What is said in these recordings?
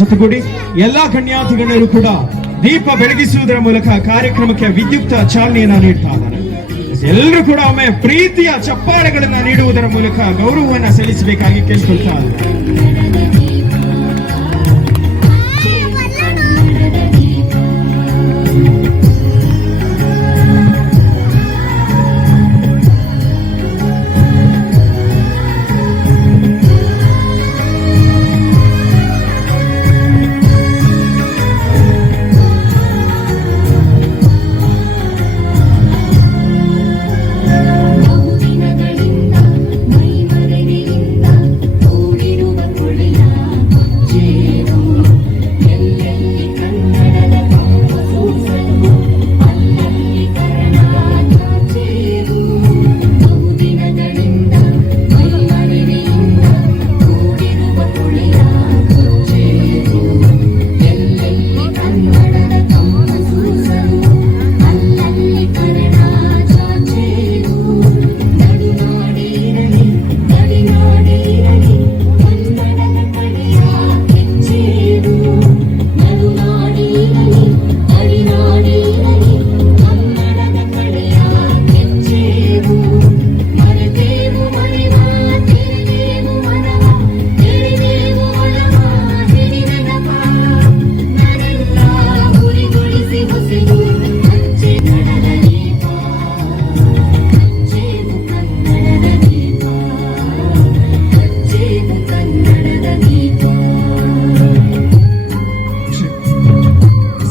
ಜೊತೆಗೂಡಿ ಎಲ್ಲಾ ಗಣ್ಯಾತಿ ಗಣ್ಯರು ಕೂಡ ದೀಪ ಬೆಳಗಿಸುವುದರ ಮೂಲಕ ಕಾರ್ಯಕ್ರಮಕ್ಕೆ ವಿದ್ಯುಕ್ತ ಚಾಲನೆಯನ್ನ ನೀಡ್ತಾ ಇದ್ದಾರೆ. ಎಲ್ಲರೂ ಕೂಡ ಒಮ್ಮೆ ಪ್ರೀತಿಯ ಚಪ್ಪಾಳೆಗಳನ್ನ ನೀಡುವುದರ ಮೂಲಕ ಗೌರವವನ್ನ ಸಲ್ಲಿಸಬೇಕಾಗಿ ಕೇಳಿಕೊಳ್ತಾ ಇದ್ದಾರೆ.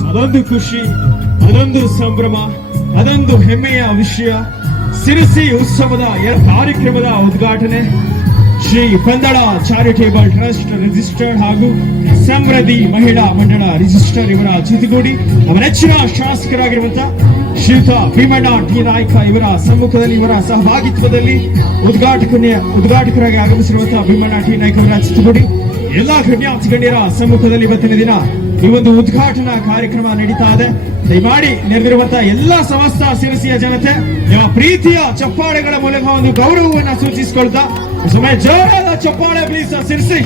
ಅದೊಂದು ಖುಷಿ, ಅದೊಂದು ಸಂಭ್ರಮ, ಅದೊಂದು ಹೆಮ್ಮೆಯ ವಿಷಯ. ಸಿರಸಿ ಉತ್ಸವದ ಕಾರ್ಯಕ್ರಮದ ಉದ್ಘಾಟನೆ Shri Pandalam charitable trust registered ಹಾಗೂ ಸಮೃದ್ಧಿ ಮಹಿಳಾ ಮಂಡಳ ರಿಜಿಸ್ಟರ್ ಇವರ ಜೊತೆಗೂಡಿ ಅವರ ನೆಚ್ಚಿನ ಶಾಸಕರಾಗಿರುವಂತಹ ಶ್ರೀಯುತ ಭೀಮಣ್ಣ ಟಿ ನಾಯ್ಕ ಇವರ ಸಮ್ಮುಖದಲ್ಲಿ, ಇವರ ಸಹಭಾಗಿತ್ವದಲ್ಲಿ ಉದ್ಘಾಟಕರಾಗಿ ಆಗಮಿಸಿರುವಂತಹ ಭೀಮಣ್ಣ ಟಿ ನಾಯ್ಕ ಅವರ ಜೊತೆಗೂಡಿ ಎಲ್ಲಾ ಗಣ್ಯರ ಸಮ್ಮುಖದಲ್ಲಿ ಇವತ್ತಿನ ದಿನ ಈ ಒಂದು ಉದ್ಘಾಟನಾ ಕಾರ್ಯಕ್ರಮ ನಡೀತಾ ಇದೆ. ದಯಮಾಡಿ ನೆರೆದಿರುವಂತಹ ಎಲ್ಲಾ ಸಮಸ್ತ ಸಿರಸಿಯ ಜನತೆ ನಿಮ್ಮ ಪ್ರೀತಿಯ ಚಪ್ಪಾಳೆಗಳ ಮೂಲಕ ಒಂದು ಗೌರವವನ್ನು ಸೂಚಿಸಿಕೊಳ್ತಾ ಸಮಯ ಜೋರಾದ ಚಪ್ಪಾಳೆ ಪ್ಲೀಸ್ ಸಿರಸಿ.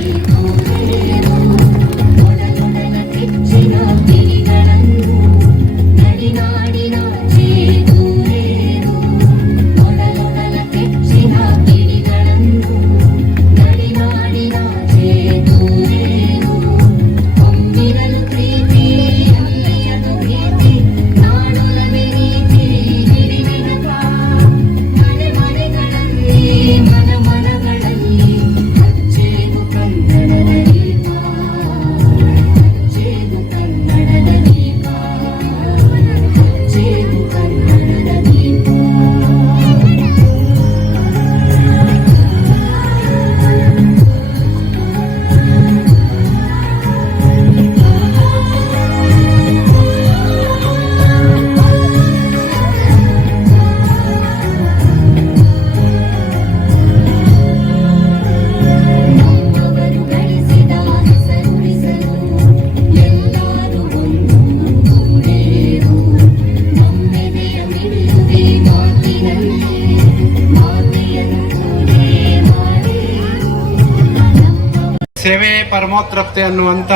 ಸೇವೆ ಪರಮೋತ್ತರತೆ ಅನ್ನುವಂಥ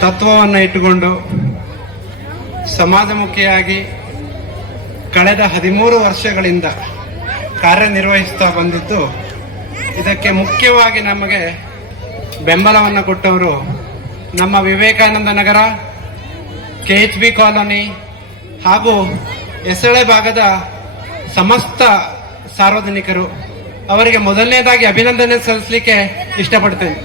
ತತ್ವವನ್ನು ಇಟ್ಟುಕೊಂಡು ಸಮಾಜಮುಖಿಯಾಗಿ ಕಳೆದ 13 ವರ್ಷಗಳಿಂದ ಕಾರ್ಯನಿರ್ವಹಿಸ್ತಾ ಬಂದಿದ್ದು, ಇದಕ್ಕೆ ಮುಖ್ಯವಾಗಿ ನಮಗೆ ಬೆಂಬಲವನ್ನು ಕೊಟ್ಟವರು ನಮ್ಮ ವಿವೇಕಾನಂದ ನಗರ, KHB ಕಾಲೋನಿ ಹಾಗೂ ಎಸಳೆ ಭಾಗದ ಸಮಸ್ತ ಸಾರ್ವಜನಿಕರು. ಅವರಿಗೆ ಮೊದಲನೇದಾಗಿ ಅಭಿನಂದನೆ ಸಲ್ಲಿಸಲಿಕ್ಕೆ ಇಷ್ಟಪಡ್ತೇನೆ.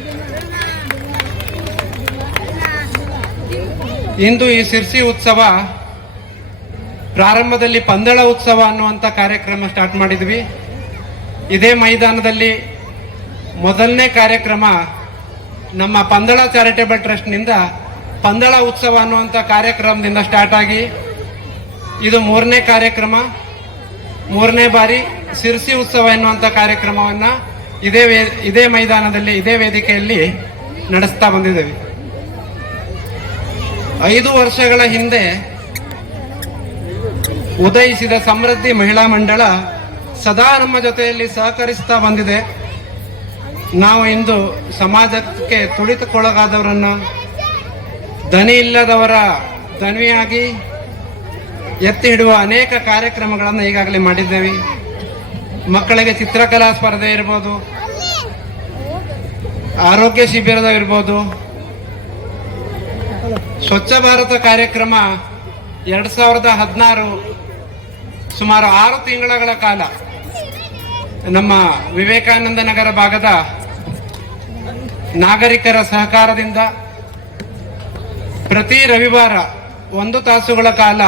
ಇಂದು ಈ ಸಿರ್ಸಿ ಉತ್ಸವ ಪ್ರಾರಂಭದಲ್ಲಿ ಪಂದಳ ಉತ್ಸವ ಅನ್ನುವಂಥ ಕಾರ್ಯಕ್ರಮ ಸ್ಟಾರ್ಟ್ ಮಾಡಿದ್ವಿ. ಇದೇ ಮೈದಾನದಲ್ಲಿ ಮೊದಲನೇ ಕಾರ್ಯಕ್ರಮ ನಮ್ಮ ಪಂದಳ ಚಾರಿಟೇಬಲ್ ಟ್ರಸ್ಟ್ನಿಂದ ಪಂದಳ ಉತ್ಸವ ಅನ್ನುವಂಥ ಕಾರ್ಯಕ್ರಮದಿಂದ ಸ್ಟಾರ್ಟ್ ಆಗಿ ಇದು 3ನೇ ಕಾರ್ಯಕ್ರಮ, 3ನೇ ಬಾರಿ ಸಿರ್ಸಿ ಉತ್ಸವ ಎನ್ನುವಂಥ ಕಾರ್ಯಕ್ರಮವನ್ನು ಇದೇ ಮೈದಾನದಲ್ಲಿ, ಇದೇ ವೇದಿಕೆಯಲ್ಲಿ ನಡೆಸ್ತಾ ಬಂದಿದ್ದೇವೆ. 5 ವರ್ಷಗಳ ಹಿಂದೆ ಉದಯಿಸಿದ ಸಮೃದ್ಧಿ ಮಹಿಳಾ ಮಂಡಳ ಸದಾ ನಮ್ಮ ಜೊತೆಯಲ್ಲಿ ಸಹಕರಿಸ್ತಾ ಬಂದಿದೆ. ನಾವು ಇಂದು ಸಮಾಜಕ್ಕೆ ತುಳಿತಕ್ಕೊಳಗಾದವರನ್ನ, ದನಿ ಇಲ್ಲದವರ ದನಿಯಾಗಿ ಎತ್ತಿ ಹಿಡುವ ಅನೇಕ ಕಾರ್ಯಕ್ರಮಗಳನ್ನು ಈಗಾಗಲೇ ಮಾಡಿದ್ದೇವೆ. ಮಕ್ಕಳಿಗೆ ಚಿತ್ರಕಲಾ ಸ್ಪರ್ಧೆ ಇರ್ಬೋದು, ಆರೋಗ್ಯ ಶಿಬಿರದ ಇರ್ಬೋದು, ಸ್ವಚ್ಛ ಭಾರತ ಕಾರ್ಯಕ್ರಮ 2016 ಸುಮಾರು 6 ತಿಂಗಳ ಕಾಲ ನಮ್ಮ ವಿವೇಕಾನಂದ ನಗರ ಭಾಗದ ನಾಗರಿಕರ ಸಹಕಾರದಿಂದ ಪ್ರತಿ ರವಿವಾರ 1 ತಾಸುಗಳ ಕಾಲ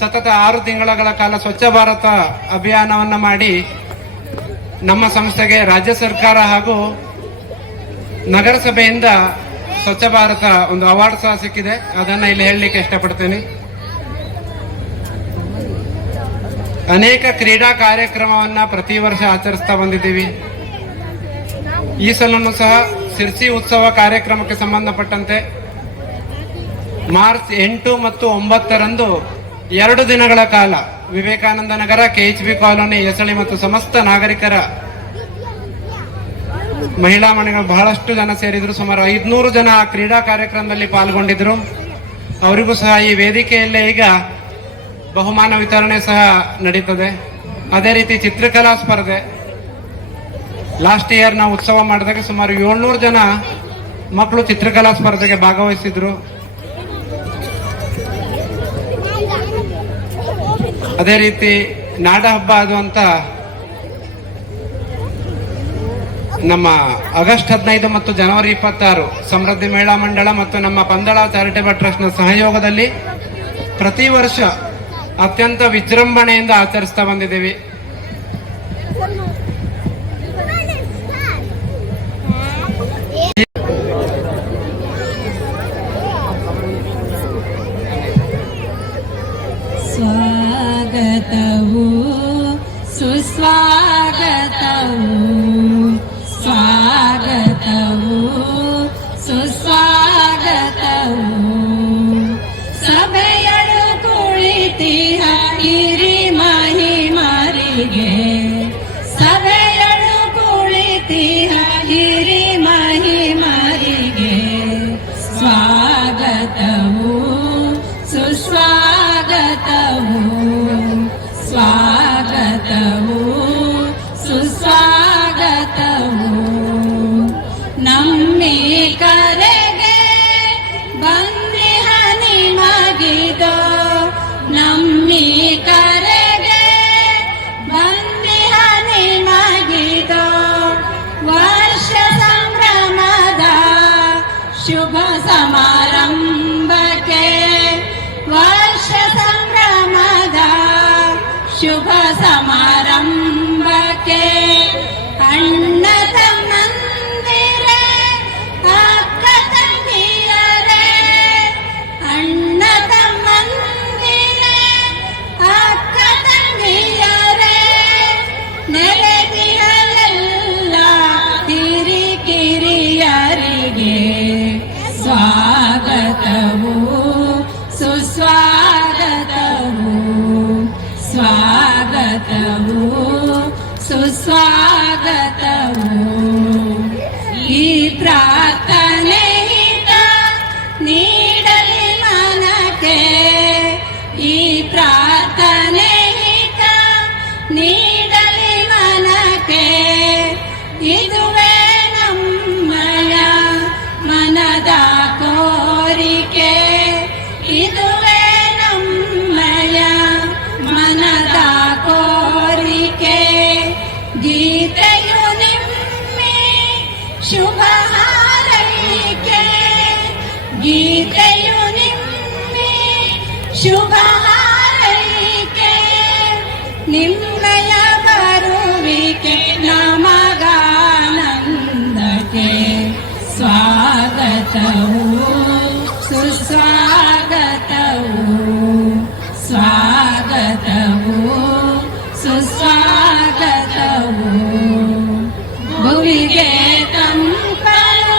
ಸತತ 6 ತಿಂಗಳ ಕಾಲ ಸ್ವಚ್ಛ ಭಾರತ ಅಭಿಯಾನವನ್ನ ಮಾಡಿ ನಮ್ಮ ಸಂಸ್ಥೆಗೆ ರಾಜ್ಯ ಸರ್ಕಾರ ಹಾಗೂ ನಗರಸಭೆಯಿಂದ ಸ್ವಚ್ಛ ಭಾರತ ಒಂದು ಅವಾರ್ಡ್ ಸಹ ಸಿಕ್ಕಿದೆ. ಅದನ್ನ ಇಲ್ಲಿ ಹೇಳಲಿಕ್ಕೆ ಇಷ್ಟಪಡ್ತೇನೆ. ಅನೇಕ ಕ್ರೀಡಾ ಕಾರ್ಯಕ್ರಮವನ್ನ ಪ್ರತಿ ವರ್ಷ ಆಚರಿಸ್ತಾ ಬಂದಿದ್ದೀವಿ. ಈ ಸಲನೂ ಸಹ ಸಿರ್ಸಿ ಉತ್ಸವ ಕಾರ್ಯಕ್ರಮಕ್ಕೆ ಸಂಬಂಧಪಟ್ಟಂತೆ ಮಾರ್ಚ್ 8 ಮತ್ತು 9ರಂದು 2 ದಿನಗಳ ಕಾಲ ವಿವೇಕಾನಂದ ನಗರ, KHB ಕಾಲೋನಿ, ಯಸಳಿ ಮತ್ತು ಸಮಸ್ತ ನಾಗರಿಕರ ಮಹಿಳಾ ಮನೆಗಳು ಬಹಳಷ್ಟು ಜನ ಸೇರಿದ್ರು. ಸುಮಾರು 500 ಜನ ಆ ಕ್ರೀಡಾ ಕಾರ್ಯಕ್ರಮದಲ್ಲಿ ಪಾಲ್ಗೊಂಡಿದ್ರು. ಅವರಿಗೂ ಸಹ ಈ ವೇದಿಕೆಯಲ್ಲೇ ಈಗ ಬಹುಮಾನ ವಿತರಣೆ ಸಹ ನಡೀತದೆ. ಅದೇ ರೀತಿ ಚಿತ್ರಕಲಾ ಸ್ಪರ್ಧೆ ಲಾಸ್ಟ್ ಇಯರ್ ನಾವು ಉತ್ಸವ ಮಾಡಿದಾಗ ಸುಮಾರು 700 ಜನ ಮಕ್ಕಳು ಚಿತ್ರಕಲಾ ಸ್ಪರ್ಧೆಗೆ ಭಾಗವಹಿಸಿದ್ರು. ಅದೇ ರೀತಿ ನಾಡ ಹಬ್ಬ ಅದು ಅಂತ ನಮ್ಮ ಆಗಸ್ಟ್ 15 ಮತ್ತು ಜನವರಿ 26 ಸಮೃದ್ಧಿ ಮಹಿಳಾ ಮಂಡಳ ಮತ್ತು ನಮ್ಮ ಪಂದಳ ಚಾರಿಟೇಬಲ್ ಟ್ರಸ್ಟ್ ನ ಸಹಯೋಗದಲ್ಲಿ ಪ್ರತಿ ವರ್ಷ ಅತ್ಯಂತ ವಿಜೃಂಭಣೆಯಿಂದ ಆಚರಿಸ್ತಾ ಬಂದಿದ್ದೀವಿ. ಸ್ವಾಗತವು ಸುಸ್ವಾಗತವು, ಸ್ವಾಗತವು ಸುಸ್ವಾಗತವು. ಸಭೆಯಳು ಕುಳಿತಿಹ ಹಿರಿ ಮಹಿಮರಿಗೆ, ಸಭೆಯಳು ಕುಳಿತಿಹ ಹಿರಿ ಮಹಿಮರಿಗೆ. ಸ್ವಾಗತವು ಸುಸ್ವಾಗತವು, ಸ್ವಾಗತವು ಸುಸ್ವಾಗತವು. ನಮ್ಮಿ ಕರೆಗೆ ಬಂದಿಹ ನಿಮಗಿದೋ, ನಮ್ಮಿ ಕರೆಗೆ ಬಂದಿಹ ನಿಮಗಿದೋ. ವರ್ಷ ಸಂಭ್ರಮದ ಶುಭ ಸಮಾರಂಭಕ್ಕೆ, ವರ್ಷ ಸಂಭ್ರಮದ ಶುಭ ಸಮಾರಂಭಕ್ಕೆ. ಅಣ್ಣ ತಮ್ಮಂದಿರೇ, ಅಕ್ಕ ತಂಗಿಯರೇ, ಅಣ್ಣ ತಮ್ಮಂದಿರೇ, ಅಕ್ಕ ತಂಗಿಯರೇ. ನೆರೆದಿರಲೆಲ್ಲ ಹಿರಿ ಕಿರಿಯರಿಗೆ. ಸ್ವಾಗತವು ಸುಸ್ವಾಗತವು, ಸ್ವಾಗತವು ಸುಸ್ವಾಗತವು. ಈ ಪ್ರಾರ್ಥನೆ ಹಿತ ನೀಡಲಿ ಮನಕ್ಕೆ, ಈ ಪ್ರಾರ್ಥನೆ ಹಿತ ನೀಡಲಿ ಮನಕ್ಕೆ. ಇದುವೇ ನಮ್ಮಯ ಮನದ ಕೋರಿಕೆ, ಇದುವೇ ನಮ್ಮಯ ಮನದ ಕೋರಿಕೆ. ಗೀತೆಯು ನಿಮ್ಮೆ ಶುಭ ಹಾರೈಕೆ, ಗೀತೆಯು ನಿಮ್ಮೆ ಶುಭ ಹಾರೈಕೆ. ನಿಮ್ಮಯ ಬರುವಿಕೆ ನಮಗಾನಂದಕ್ಕೆ. ಸ್ವಾಗತವು ಸುಸ್ವಾಗತವು, ಸ್ವಾಗತವು ಸುಸ್ವಾಗತವು. ಭುವಿಗೆ ತಂಪನು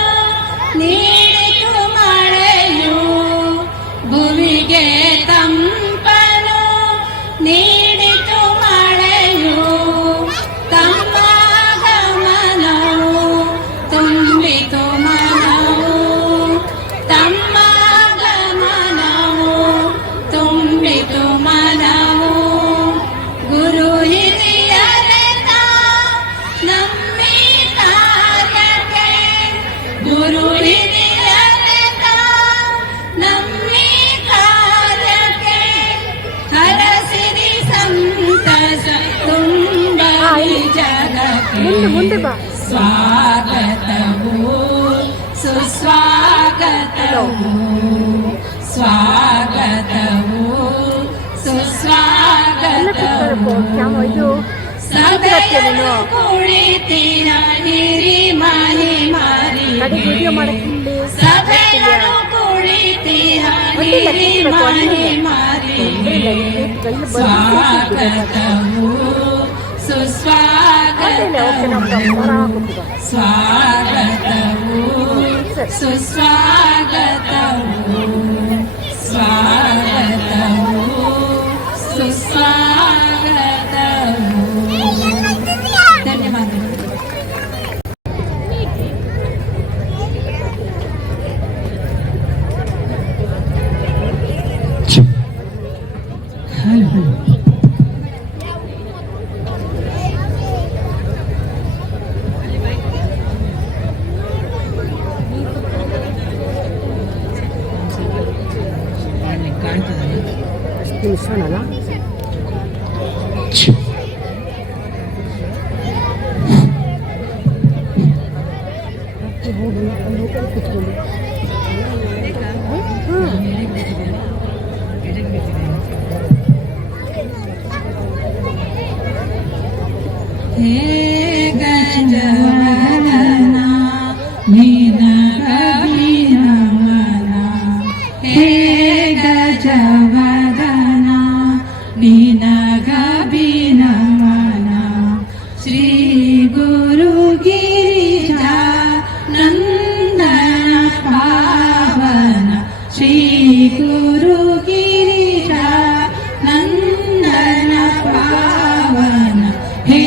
ನೀಡಿತು ಮಳೆಯು, ಭುವಿಗೆ ತಂಪನು ನೀಡಿತು ಮಳೆಯು. ತಮ್ಮ ಗಮನವು ಸ್ವಾಗತವು ಸುಸ್ವಾಗತವು ಸ್ವಾಗತವು ಸುಸ್ವಾಗತವು ಸಭೆಯನ್ನು ಕುಳಿತಿನ ಹಿರಿ ಮನೆ ಮಾರಿ ಸಭೆಯನ್ನು ಕುಳಿತಿನ ಹಿರಿ ಮನೆ ಮಾರಿ ಸ್ವಾಗತವು ಸುಸ್ವಾಗತವು ಸ್ವಾಗತವು ಸುಸ್ವಾಗತವು ಸ್ವಾಗತವು ಸುಸ್ವಾಗತವು. ಧನ್ಯವಾದಗಳು. ಹೇ ಗಜವದನ ನಿನಗಭಿನಮನ ಹೇ ಗಜವದನ ನಿನಗಭಿನಮನ ಶ್ರೀ ಗುರು ಗಿರಿಜಾ ನಂದನ ಪಾವನ ಶ್ರೀ ಗುರು ಗಿರಿಜಾ ನಂದನ ಪಾವನ ಹೇ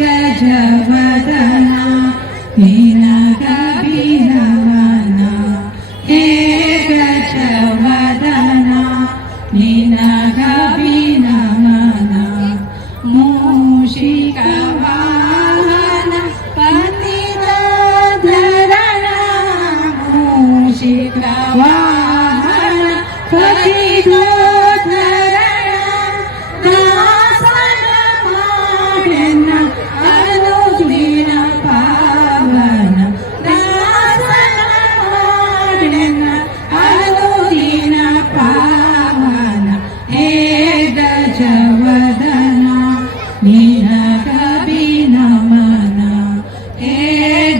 ಗಜವದನ ನಿನಗಭಿನಮನ ಹೇ ಗಜವದನ ನಿನಗಭಿನಮನ ಮೂಷಿಕ ವಾಹನ ಪತಿತಧರಣ ಮೂಷಿಕ ವಾಹನ ಪತಿತಧರಣ ದಾಸನ ಮಾಡೆನ್ನ ಅನುದಿನ ಪಾವನ ದಾಸನ ಮಾಡೆನ್ನ ಅನುದಿನ ಪಾವನ ಹೇ ಗಜವದನ ನಿನಗಭಿನಮನ ಹೇ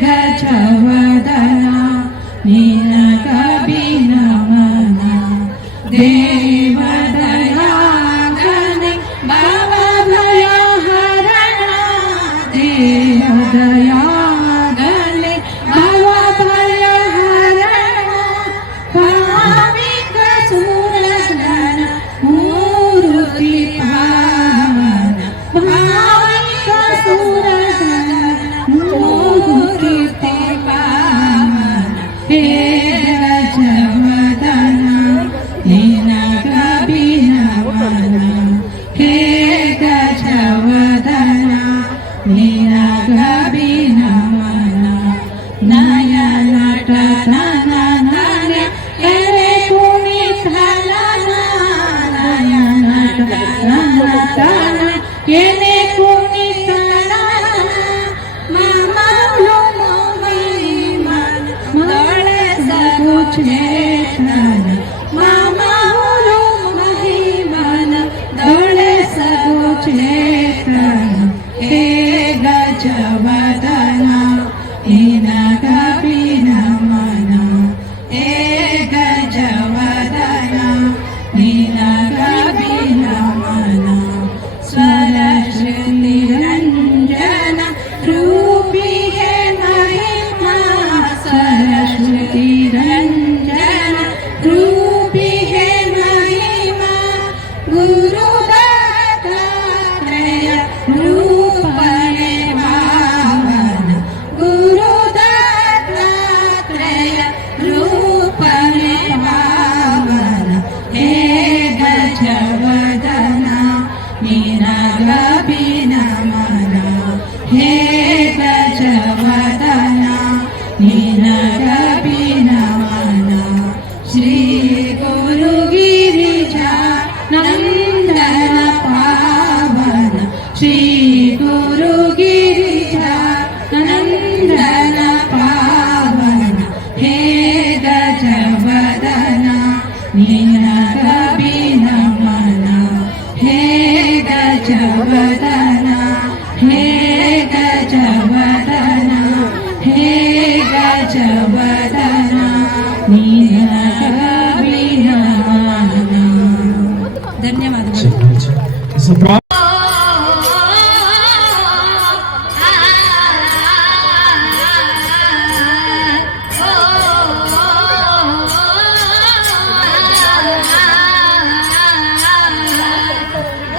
ಗಜವದನ ನಿನಗಭಿನಮನ ದೇವದಯಾಗನೆ ಭವಭಯಹರಣ ದೇವದಯಾಗನೆ ಭವಭಯಹರಣ ಭಾವಿಕ ಸುರಗಣ ಮೂರುತಿ ಪಾವನ ಭಾವಿಕ ಸುರಗಣ ಮೂರುತಿ ಪಾವನ ಹೇ ಗಜವದನ ನಿನಗಭಿನಮನ ಹೇ ಗಜವದನ ನಿನಗಭಿನಮನ ನಯನಟನ ನಯ ಎರೆ ಕುಣಿತಲನ ನಯನಟನ ಎರೆ ಕುಣಿತಲನ ಮಮಲು ಮಹಿಮನ ದೊಳೆಸಗು ಚೇತನ ಮಮಲು ಮಹಿಮನ ದೊಳೆಸಗು ಚೇತನ ಹೇ ಗಜವದನ ನಿನಗಭಿನಮನ ಹೇ ಗಜವದನ ನಿನಗಭಿನಮನ ಸ್ವರ ಶ್ರೀ ರಂಜನ ರೂಪಿ ಹೇ ಮಹಿಮಾ ಸರಸ್ವತಿ ರಂಜನ ರೂಪಿ ಹೇ ಮಹಿಮಾ ಗುರು ದತ್ತಾತ್ರೇಯ ರೂಪನೆ ಪಾವನ ಗುರು ದತ್ತಾತ್ರೇಯ ರೂಪನೆ ಪಾವನ ಹೇ ಗಜವದನ ನಿನಗಭಿನಮನ ಹೇ ಗಜವದನ ನಿನಗಭಿನಮನ ಶ್ರೀ ಗುರು ಗಿರಿಜಾ ನಂದನ ಪಾವನ ಶ್ರೀ ಗುರು ಗಿರಿಜಾ ನಿನಗಭಿನಮನ ಹೇ ಗಜವದನ ಹೇ ಗಜವದನ ಹೇ ಗಜವದನ ನಿನಗಭಿನಮನ. ಧನ್ಯವಾದಗಳು. So,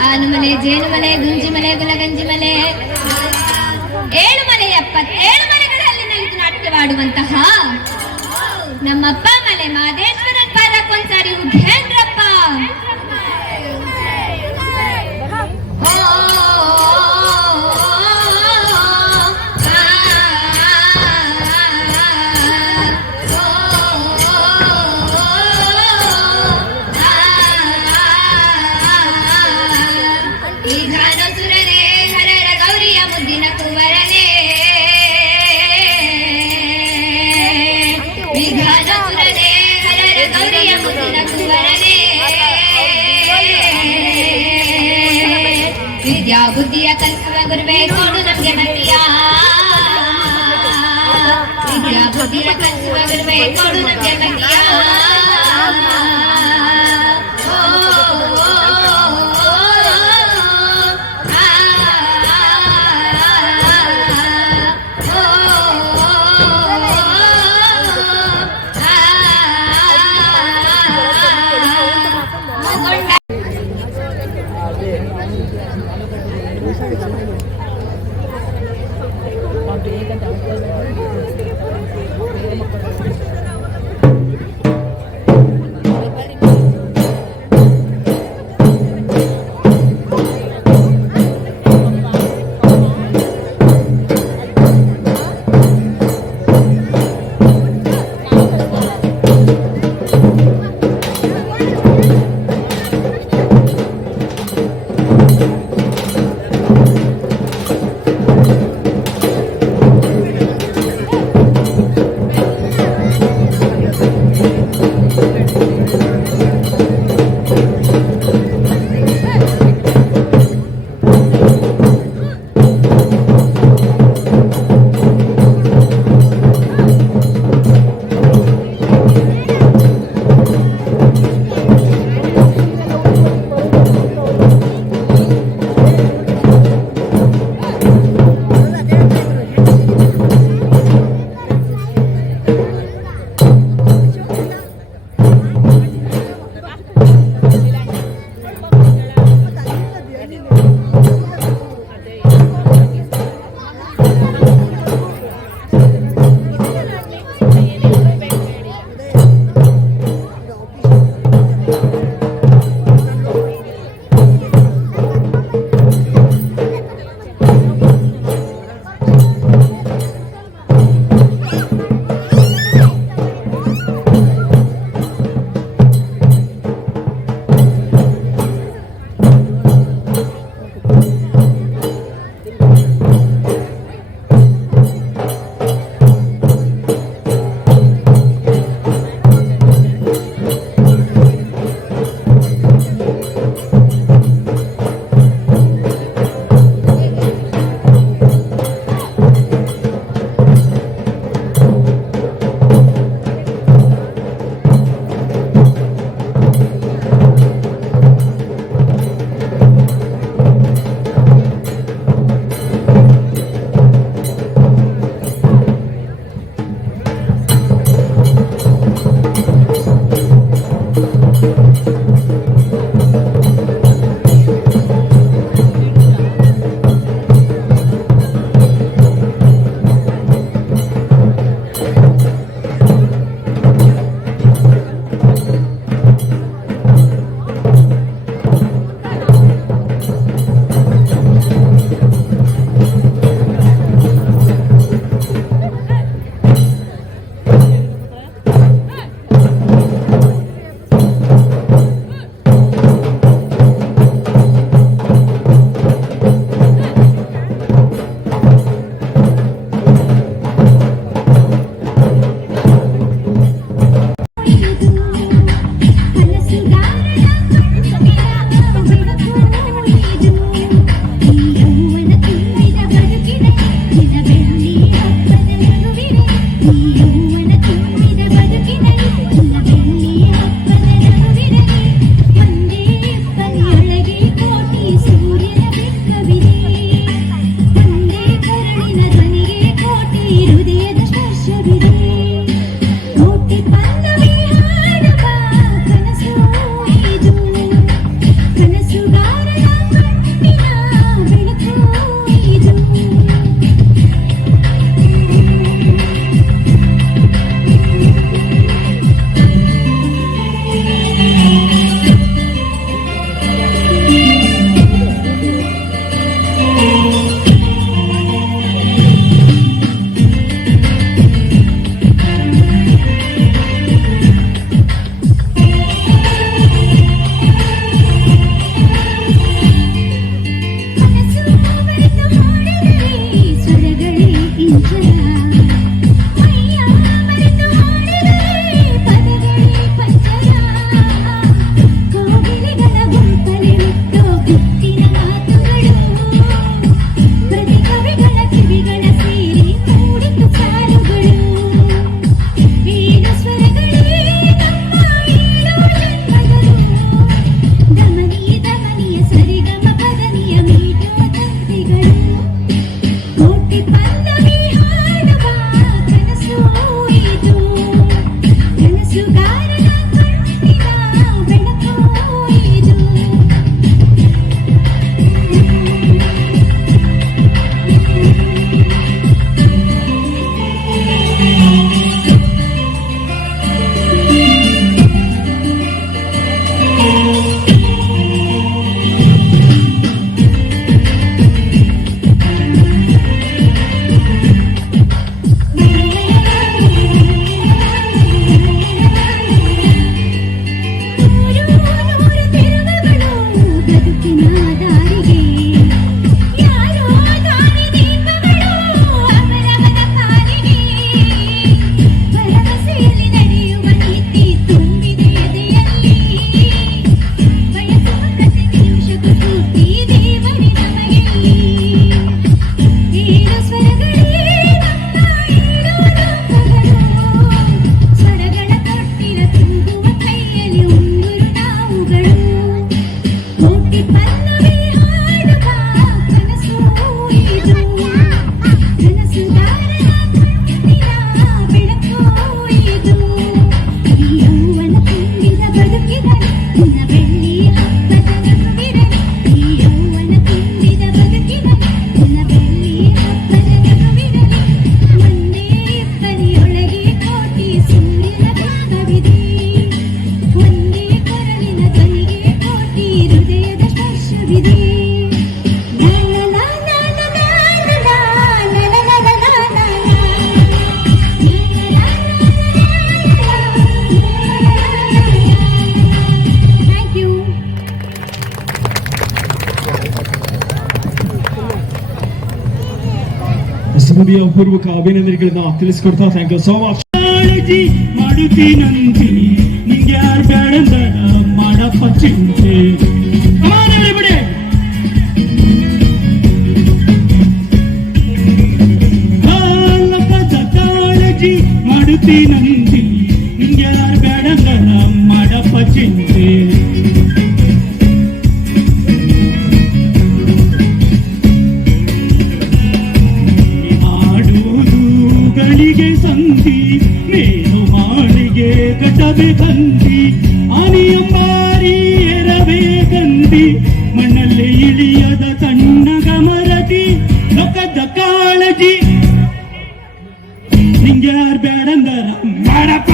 ಆನುಮಲೆ ಜೇನುಮಲೆ ಗುಂಜಿಮಲೆ ಗುಲಗಂಜಿಮಲೆ 7 ಮಲೆ 77 ಮಲೆಗಳಲ್ಲಿ ನಲಿತು ನಾಟ್ಯವಾಡುವಂತಹ ನಮ್ಮಪ್ಪ ಮಲೆ ಮಾದೇಶ್ವರನ್ ಪಾದಕ್ಕೊಂದ್ಸಾರಿ ಉಘೇಂದ್ರಪ್ಪ. ವಿಧಾನಸುರನೇ ಹರರ ಗೌರಿಯ ಮುದ್ದಿನ ಕುವರನೇ, ವಿಧಾನಸುರನೇ ಹರರ ಗೌರಿಯ ಮುದ್ದಿನ ಕುವರನೇ, ವಿದ್ಯಾ ಬುದ್ಧಿಯ ಕಲಿಸುವ ಗುರುವೇ ಕೊಡು ನಮ್ಗೆ ಮತಿಯ, ವಿದ್ಯಾ ಬುದ್ಧಿಯ ಕಲಿಸುವ ಗುರುವೇ ಕೊಡು ನಮ್ಗೆ ಮತಿಯ. ಹೃದಯಪೂರ್ವಕ ಅಭಿನಂದನೆಗಳನ್ನ ತಿಳಿಸ್ಕೊಡ್ತಾ ಥ್ಯಾಂಕ್ ಯು ಸೋ ಮಚ್. ಕಾಳಜಿ ಮಾಡುತ್ತೀನಂತಿ ನಿಂಗೆ ಯಾರು ಬೇಡಂದರ ಮಾಡಪ್ಪ ಚಿಂತೆ ಬಿಡಿ ಕಾಳಜಿ ಮಾಡುತ್ತೀನಂತಿ ನಿಂಗೆ ಯಾರು ಬೇಡಂದರ ಮಾಡಪ್ಪ ಚಿಂತೆ ಗಳಿಗೆ ಸಂಧಿ ಮೇಲು ಮಾಡಿಗೆ ಕಟ್ಟಬೇಕಂತಿ ಆನಿಯಂಬಾರಿ ಎರಬೇಕಂತಿ ಮಣ್ಣಲ್ಲಿ ಇಳಿಯದ ಸಣ್ಣ ಗಮರತಿ ಲೋಕದ ಕಾಳಜಿ ನಿಂಗೆ ಯಾರು ಬೇಡಂದರ ಮಾಡಪ್ಪ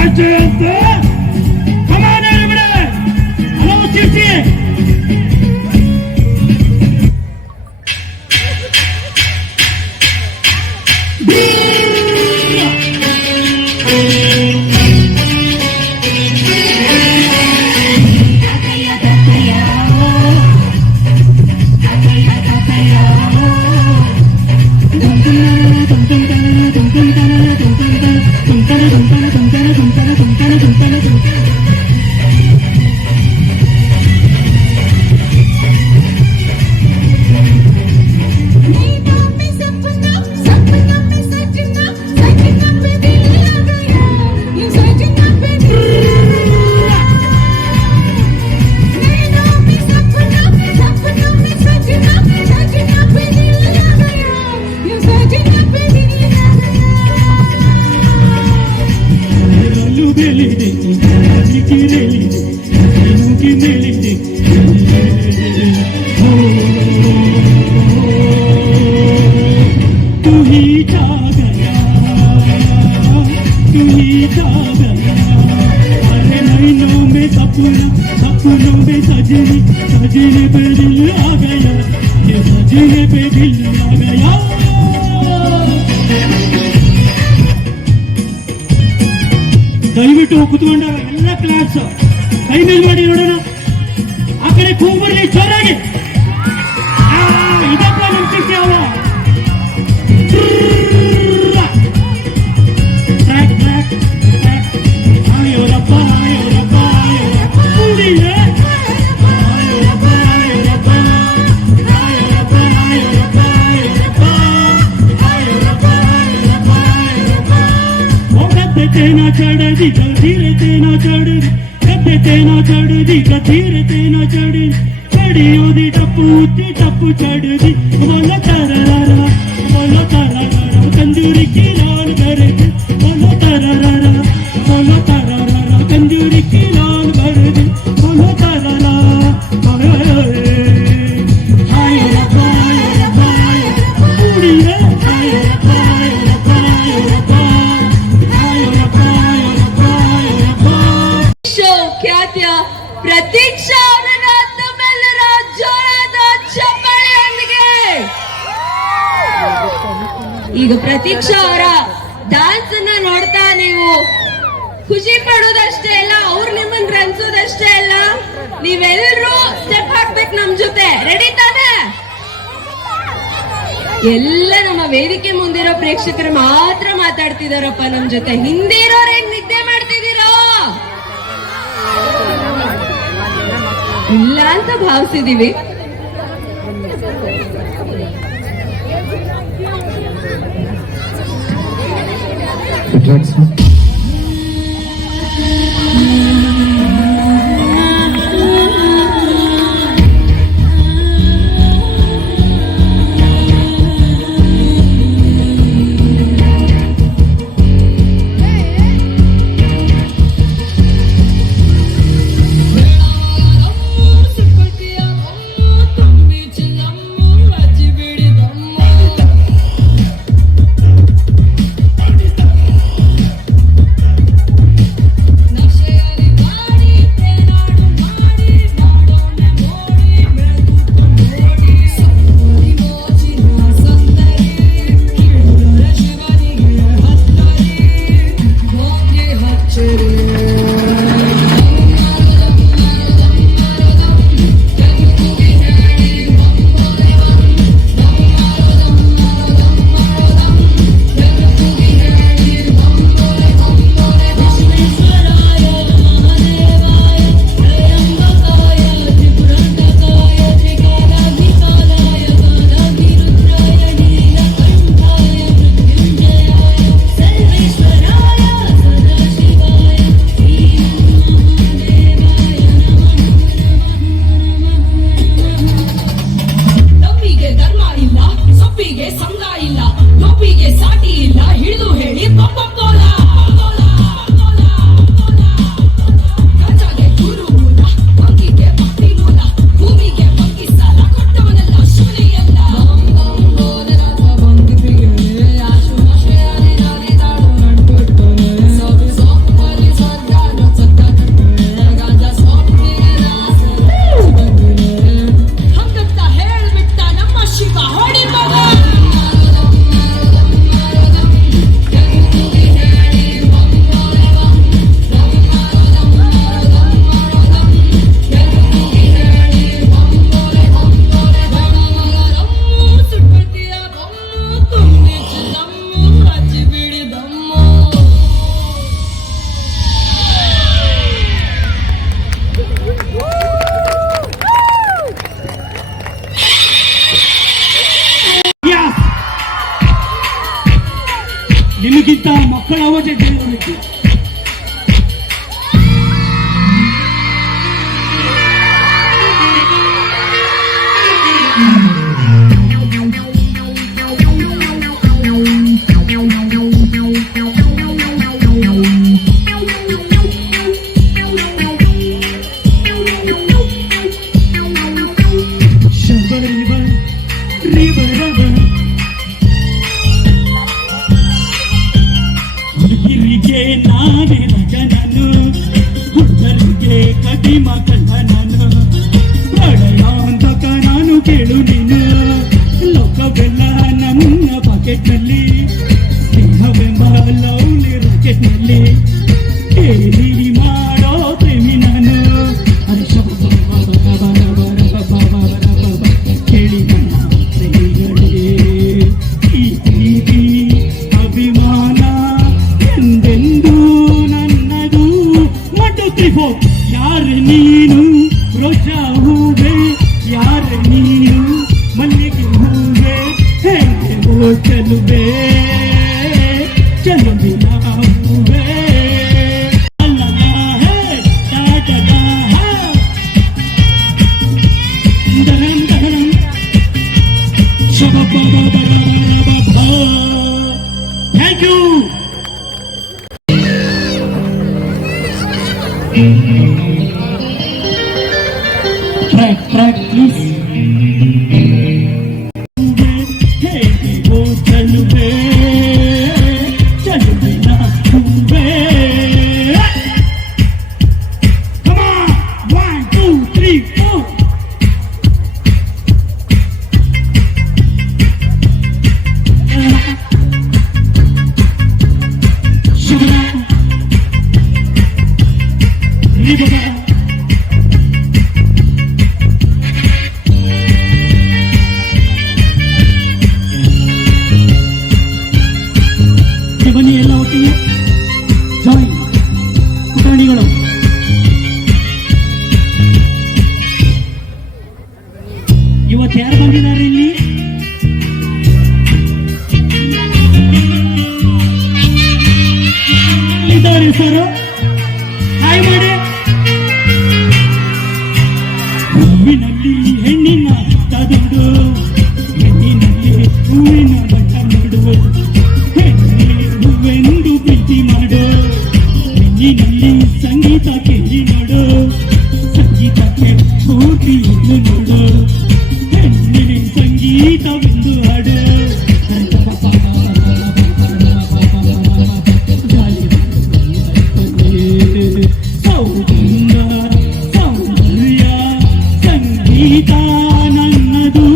ಹಲವು ಚಿರ್ಚಿ सपनों में सजने सजने पे दिल आ गया ये सजने पे दिल आ गया ದಯವಿಟ್ಟು ಕುತ್ಕೊಂಡಾಗ ಎಲ್ಲ ಕ್ಲಾಸ್ ಕೈ ಮೇಲ್ ಮಾಡಿ ನೋಡೋಣ ಆ ಕಡೆ ಕೂಗು ಬರ್ಲಿ ಜೋರಾಗಿ ಇದಪ್ಪ ನಮ್ ಶಿಷ್ಯ ಅವ ಟ್ರ್ಯಾಕ್ ಟ್ರ್ಯಾಕ್ ಟ್ರ್ಯಾಕ್ ಆಯೋರಪ್ಪ ಆಯೋರಪ್ಪ ಆಯೋರಪ್ಪ ಕೂಡಿಯೇ ಆಯೋರಪ್ಪ ಆಯೋರಪ್ಪ ಆಯೋರಪ್ಪ ಆಯೋರಪ್ಪ ಆಯೋರಪ್ಪ ಆಯೋರಪ್ಪ ಆಯೋರಪ್ಪ ಆಯೋರಪ್ಪ ಹೋಗತ್ತೆ ತೇನಾ ಚಡದಿ ಗಧೀರೆ ತೇನಾ ಚಡದಿ ಗದ್ದೆ ತೇನಾ ಚಡದಿ ಗಧೀರೆ ತೇನಾ ಚಡದಿ ಚಡಿಯೋದಿ ಟಪ್ಪು ಚಡದಿ ಮೊಲ ತರರ ಕಂಜೂರಿಕ್ಕಿ ನಾನು ಬರೆದು ಮೊಲ ತರರ ಕಂಜೂರಿಕ್ಕಿ ನಾನು ಬರೆದು ಮೊಲ ತರರ ಆಯೋರಪ್ಪ ಆಯೋರಪ್ಪ ಕೂಡಿಯೇ ಆಯೋರಪ್ಪ ಆಯೋರಪ್ಪ ಆಯೋರಪ್ಪ ಆಯೋರಪ್ಪ ಆಯೋರಪ್ಪ ಆಯೋರಪ್ಪ ಖ್ಯಾತಿಯ ಪ್ರತೀಕ್ಷಾ ಅವರನ್ನ ತಮ್ಮೆಲ್ಲರ ಜೋರಾದ ಚಪ್ಪಾಳೆಯೊಂದಿಗೆ ಈಗ ಪ್ರತೀಕ್ಷಾ ಅವರ ಡ್ಯಾನ್ಸ್ ಅನ್ನ ನೋಡ್ತಾ ನೀವು ಖುಷಿ ಪಡೋದಷ್ಟೇ ಅಲ್ಲ, ಅವ್ರು ನಿಮ್ಮನ್ನ ರಂಜಿಸೋದಷ್ಟೇ ಅಲ್ಲ, ನೀವೆಲ್ಲರೂ ಸ್ಟೆಪ್ ಹಾಕ್ಬೇಕು ನಮ್ ಜೊತೆ. ರೆಡಿ ತಾನೆ? ಎಲ್ಲ ನಮ್ಮ ವೇದಿಕೆ ಮುಂದಿರೋ ಪ್ರೇಕ್ಷಕರು ಮಾತ್ರ ಮಾತಾಡ್ತಿದಾರಪ್ಪ ನಮ್ ಜೊತೆ. ಹಿಂದಿರೋರ್ ಹೆಂಗ್ ನಿದ್ದೆ ಮಾಡ್ತಿದ್ದೀರೋ ಇಲ್ಲ ಅಂತ ಭಾವಿಸಿದೀವಿ. ಕೇಳಿ ಮಾಡೋ ಪ್ರೇಮಿ ನಾನು ಅರೆ ಕೇಳಿ ಈ ಪ್ರೀತಿ ಅಭಿಮಾನ ಎಂದೆಂದೂ ನನ್ನದು ಮಟ್ಟು ತ್ರಿಫೋ ಯಾರ ನೀನು ರೋಜಾ ಹೂವೆ ಯಾರ ನೀನು ಮಲ್ಲಿಗೆ ಹೂವೆ ಹೇಗೆ ಚಲುವೆ ಚಲುವೆ ಹೂವೆ Thank you. Track, please. Come on, 1, 2, 3, 4. ಬನ್ನಿ ಎಲ್ಲ ಒಟ್ಟಿಗೆ ಜಾಯಿನ್ ಪುಟಾಣಿಗಳು ಇವತ್ತು ಯಾರು ಬಂದಿದ್ದಾರೆ ಇಲ್ಲಿ ಇದ್ದಾರೆ ಸರ್ ಹಾಯ್ ಮಾಡಿ ಹೂವಿನಲ್ಲಿ ಹೆಣ್ಣಿನ ತದುಡು ಹೆಣ್ಣಿನಲ್ಲಿ ಹೂವಿನ ಬಣ್ಣ ನೋಡುವ ಹೂವೆಂದು ಪ್ರೀತಿ ಮಾಡು ಹೆಣ್ಣಿನಲ್ಲಿ ಸಂಗೀತ ಕೇಳಿ ನೋಡು ಸಂಗೀತಕ್ಕೆ ಸ್ಫೂರ್ತಿಯನ್ನು ನೋಡು ಹೆಣ್ಣಿನ ಸಂಗೀತವೆಂದು ಹಾಡು ಸೌಂದರ್ಯ ಸಂಗೀತ ನನ್ನದು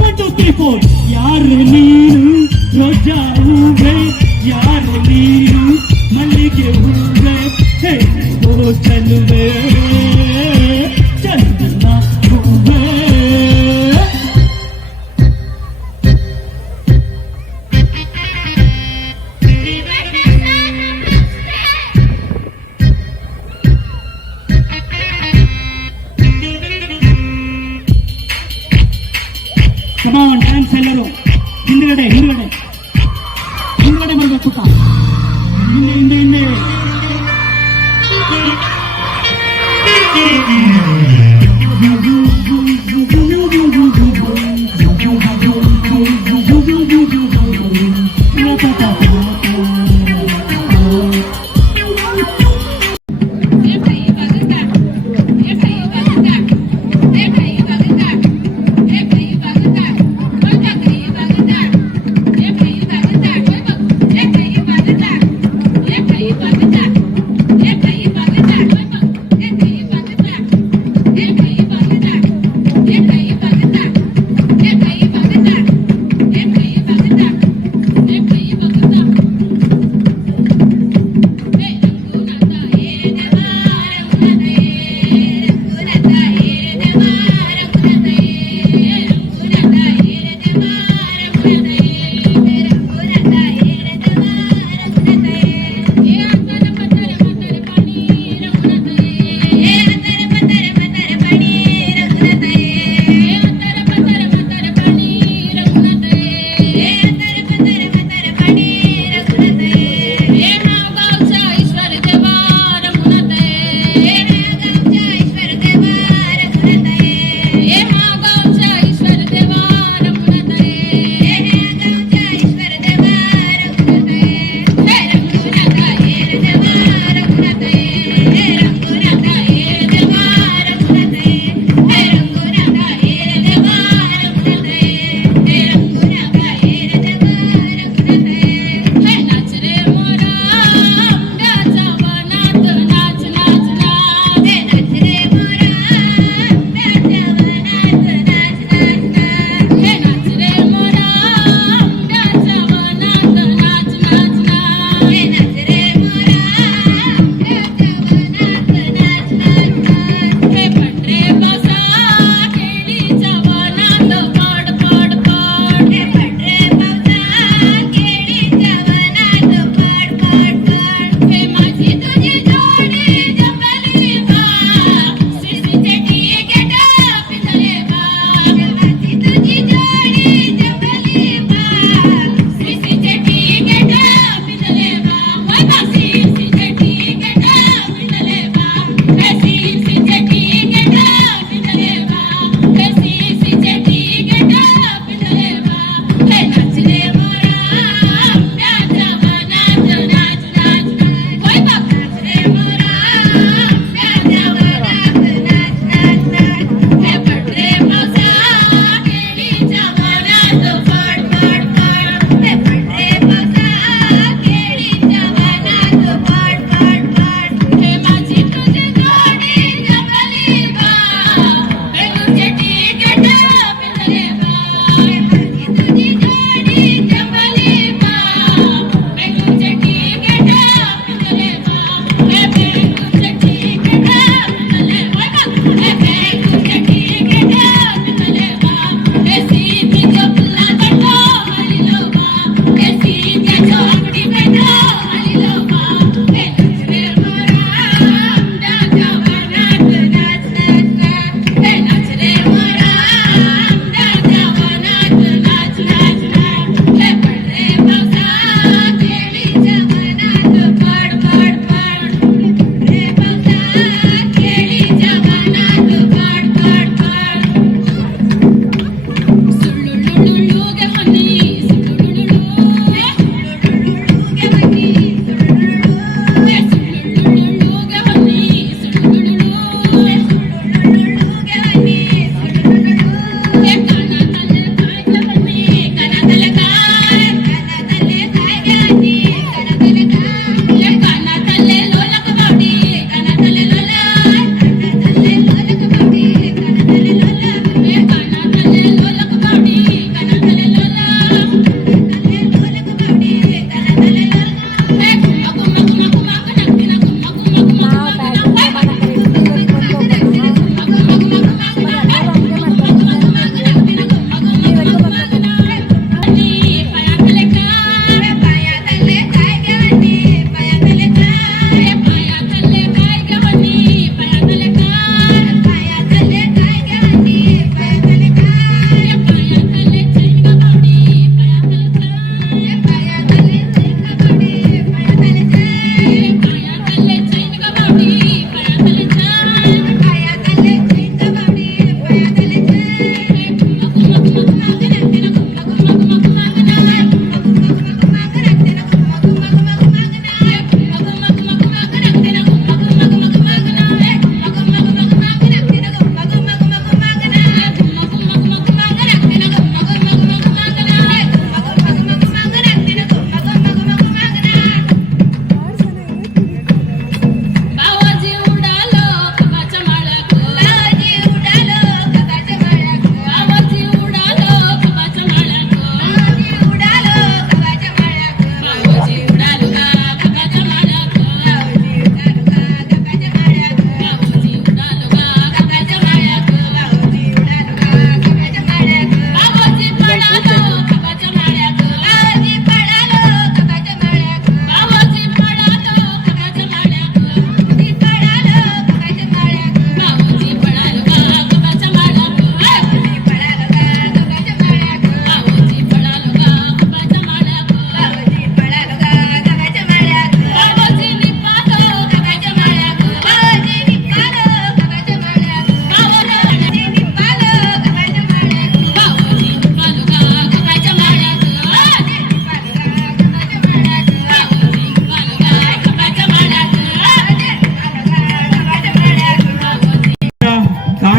ಒಂದು ಕಿಪೋರ್ಡ್ ಯಾರ ನೀನು ರೋಜಾ ಹೂವೆ ಯಾರ ನೀನು ಮಲ್ಲಿಗೆ ಹೂವೆ ಹೇಗೋ ಚಲುವೆ ಚಂದನ ಹೂವೆ ಕಮಾನ್ ಡ್ಯಾನ್ಸ್ ಎಲ್ಲರೂ ಹಿಂದ್ಗಡೆ ಬರ್ಬೇಕು ಹಿಂದೆ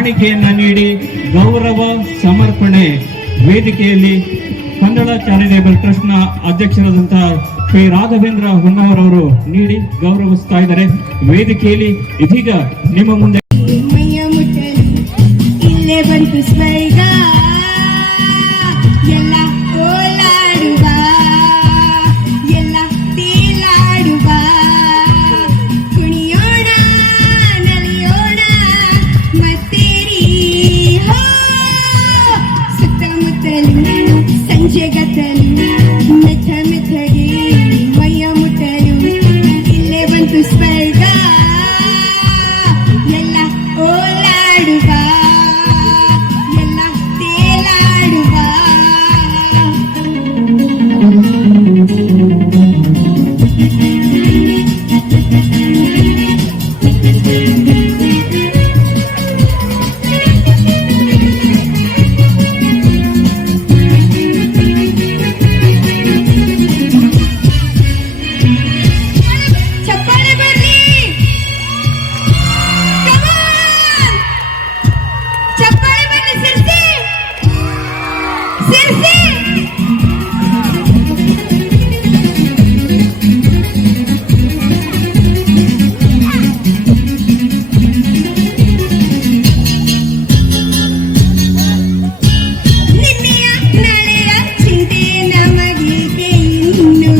ಕಾಣಿಕೆಯನ್ನ ನೀಡಿ ಗೌರವ ಸಮರ್ಪಣೆ ವೇದಿಕೆಯಲ್ಲಿ ಕನ್ನಡ ಚಾರಿಟೇಬಲ್ ಟ್ರಸ್ಟ್ ನ ಅಧ್ಯಕ್ಷರಾದಂತಹ ಶ್ರೀ ರಾಘವೇಂದ್ರ ಹೊನ್ನವರವರು ನೀಡಿ ಗೌರವಿಸ್ತಾ ಇದ್ದಾರೆ. ವೇದಿಕೆಯಲ್ಲಿ ಇದೀಗ ನಿಮ್ಮ ಮುಂದೆ ಮೈಯ ಮುಟ್ಟಲು ಇಲ್ಲೇ ಬಂತು ಸ್ವರ್ಗ, ಎಲ್ಲ ಓಲಾಡುವ, ಎಲ್ಲ ತೇಲಾಡುವ, ಕುಣಿಯೋಣ ನಲಿಯೋಣ ಮತ್ತೇರಿ ಹೋ, ಸುತ್ತಮುತ್ತಲು ಸಂಜೆಗತ್ತಲು ಮೆಥ ಮೆಥಗೆ ಮೈಯ ಮುಟ್ಟಲು ಇಲ್ಲೇ ಬಂತು ಸ್ವರ್ಗ, ಎಲ್ಲ ಓಲಾಡುವ, ಎಲ್ಲ ತೇಲಾಡುವ. ಚಪ್ಪಾಳೆ ಬರ್ಲಿ, Come on! ಚಪ್ಪಾಳೆ ಬರ್ಲಿ, ಸಿರ್ಸಿ ಸಿರ್ಸಿ. ನಿನ್ನೆಯ ನಾಳೆಯ ಚಿಂತೆ ನಮಗೇಕೆ ಇನ್ನು,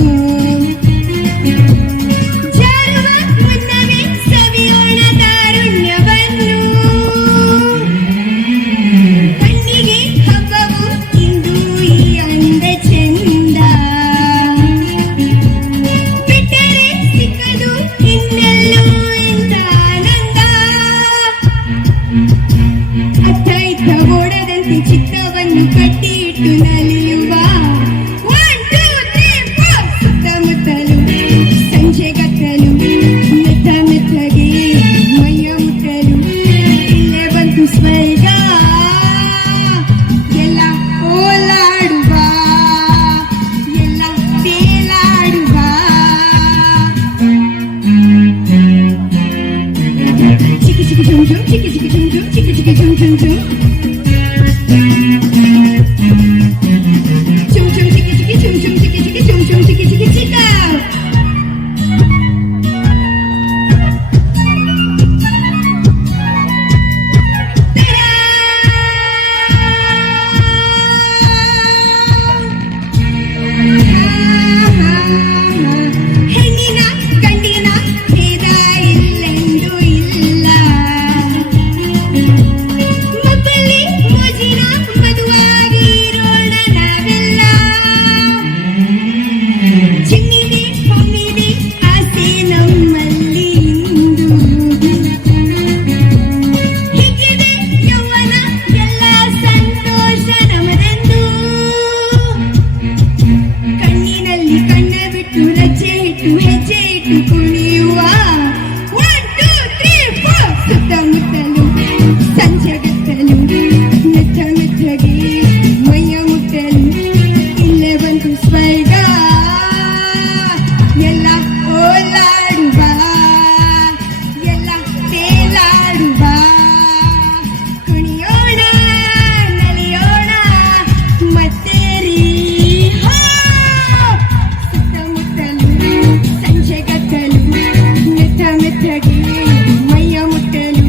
ಜಾರುವ ಮುನ್ನವೇ ಸವಿಯೋಣ ತಾರುಣ್ಯವನ್ನು, ಕಣ್ಣಿಗೆ ಹಬ್ಬವು ಇಂದು ಈ ಅಂದ ಚಂದ, ಬಿಟ್ಟರೆ ಸಿಕ್ಕದು ಇನ್ನೆಲ್ಲೂ ಇಂಥ ಆನಂದ, ಅತ್ತ ಇತ್ತ ಓಡದಂತೆ ಚಿತ್ತವನ್ನು ಕಟ್ಟಿಯಿಟ್ಟು ನಲಿಯುವ 1 2 3 4 ಸುತ್ತಮುತ್ತಲು ಸಂಜೆಗತ್ತಲು ಮೆತ್ತ ಮೆತ್ತಗೆ ಮೈಯ ಮುಟ್ಟಲು ಇಲ್ಲೇ ಬಂತು ಸ್ವರ್ಗ, ಎಲ್ಲ ಓಲಾಡುವ, ಎಲ್ಲ ತೇಲಾಡುವ. ಚಿಕ್ಕಿ ಚಿಕ್ಕಿ ಜುಮ್ ಜುಮ್, ಚಿಕ್ಕಿ ಚಿಕ್ಕಿ ಜುಮ್ ಜುಮ್, ಚಿಕ್ಕಿ ಚಿಕ್ಕಿ ಜುಮ್ ಜುಮ್ ಜುಮ್. Chum chum chiki chiki chum chum chiki chiki chum chum chiki chiki chika. ಹೆಣ್ಣಿನ ಗಂಡಿನ ಭೇದ ಇಲ್ಲೆಂದೂ ಇಲ್ಲ, ಮಕ್ಕಳಿ ಮೋಜಿನ ಮದುವಾಗಿರೋಣ ನಾವೆಲ್ಲ, ಚಿನ್ನಿದೆ ಹೊಮ್ಮಿದೆ ಆಸೆ ನಮ್ಮಲ್ಲಿ ಇಂದು, ಹೀಗಿದೆ ಯೌವನ ಎಲ್ಲ ಸಂತೋಷ ನಮದೆಂದು, ಕಣ್ಣಿನಲ್ಲಿ ಕಣ್ಣ ಬಿಟ್ಟು ರಚ್ಚೆ ಇಟ್ಟು ಹೆಜ್ಜೆ ಇಟ್ಟು ಕುಣಿಯುವ 1 2 3 4 ಸುತ್ತಮುತ್ತಲು ಸಂಜೆಗತ್ತಲು ಮೆತ್ತ ಮೆತ್ತಗೆ ಮೈಯ ಮುಟ್ಟಲು ಇಲ್ಲೇ ಬಂತು ಸ್ವರ್ಗ, ಎಲ್ಲ ಓಲಾಡುವ, ಎಲ್ಲ ತೇಲಾಡುವ, ಕುಣಿಯೋಣ ನಲಿಯೋಣ ಮತ್ತೇರಿ ಹೋ, ಸುತ್ತಮುತ್ತಲು ಸಂಜೆಗತ್ತಲು ಮೆತ್ತ ಮೆತ್ತಗೆ ಮೈಯ ಮುಟ್ಟಲು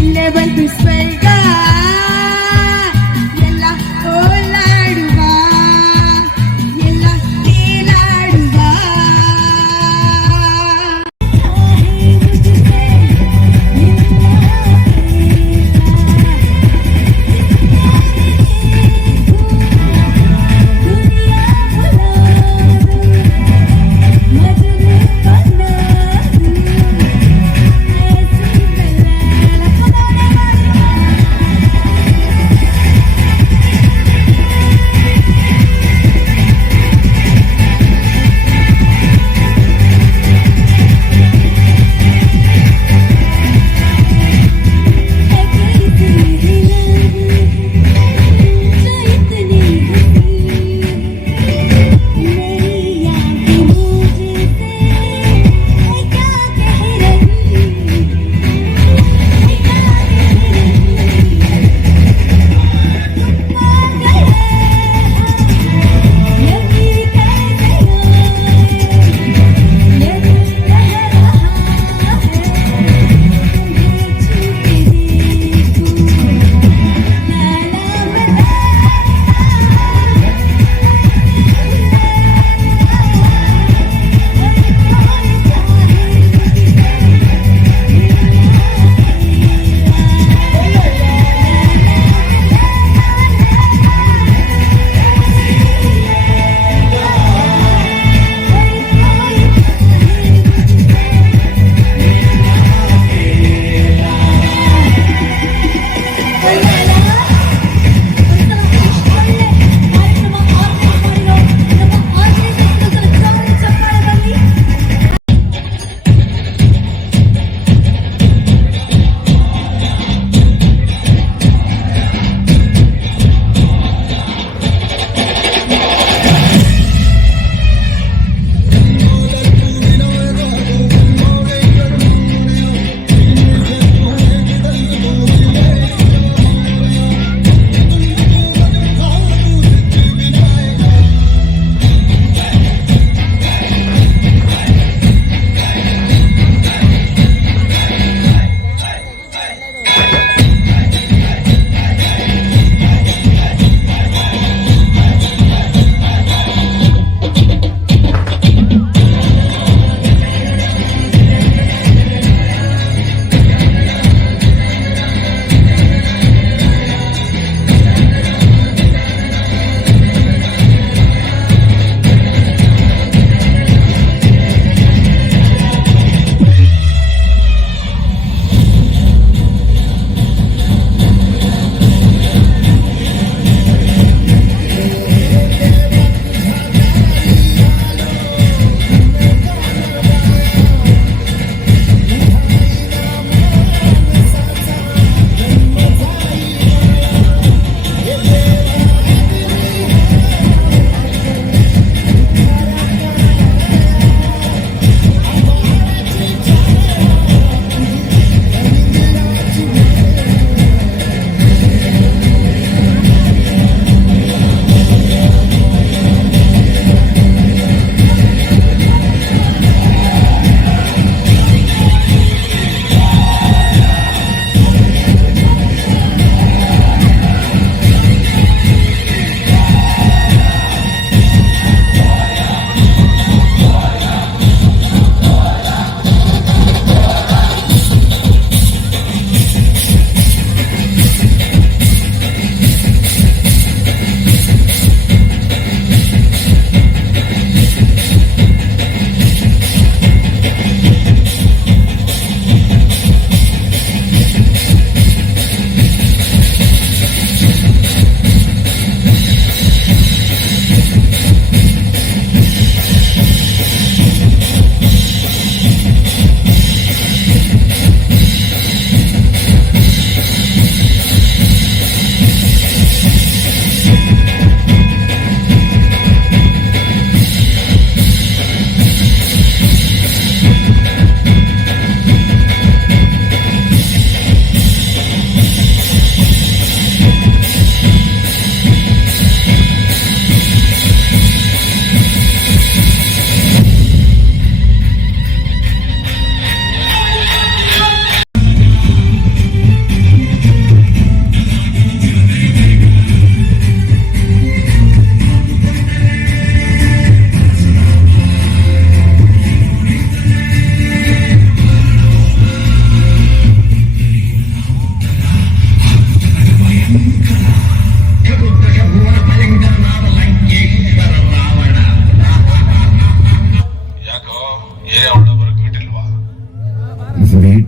ಇಲ್ಲೇ ಬಂತು ಸ್ವರ್ಗ, ಎಲ್ಲ ಓಲಾಡುವ, ಎಲ್ಲ ತೇಲಾಡುವ.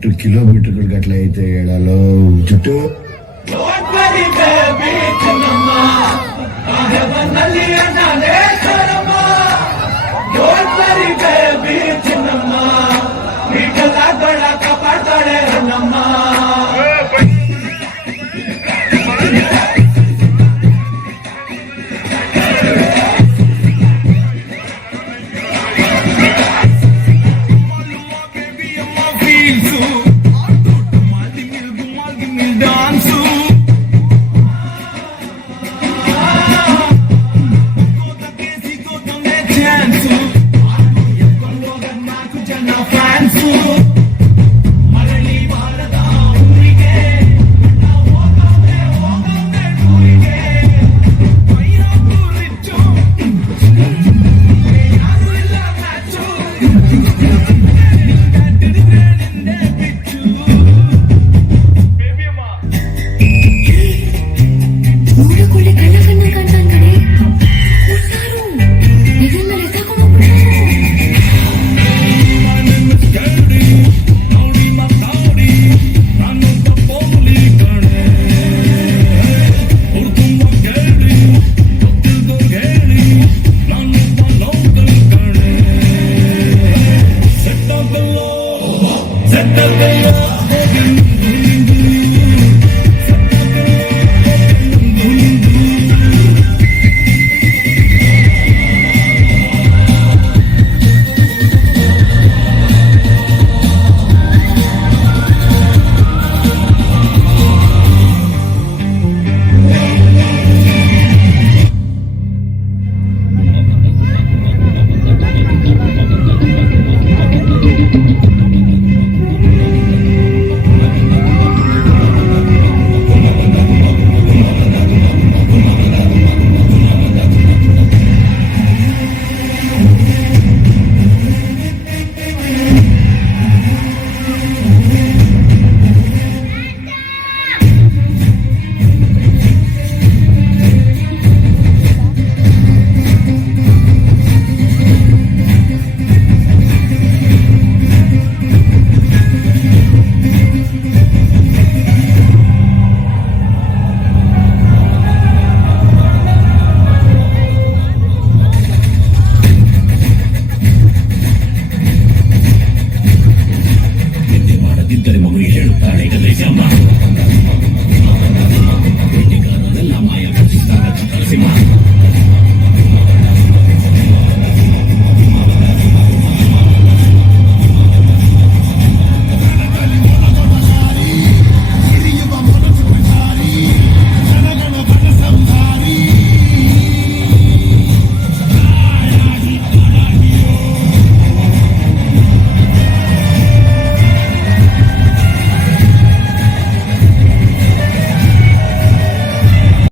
ಬಿಟ್ಟು ಕಿಲೋಮೀಟರ್ಗಳ ಗಟ್ಲೆ ಐತೆ ಹೇಳಲು ಜುಟ್ಟು. ನೋಡಕೊಳ್ಳಿ ಕಣ್ಣ ಕಣ್ಣ ಕಾಣ್ತಾನ್ ಕಣೆ. ಹುಷಾರು, ಹೆಗಲ ಮೇಲೆ ಎತ್ತಾಕೊಂಡು ಹೋಗ್ಬಿಡು. Set the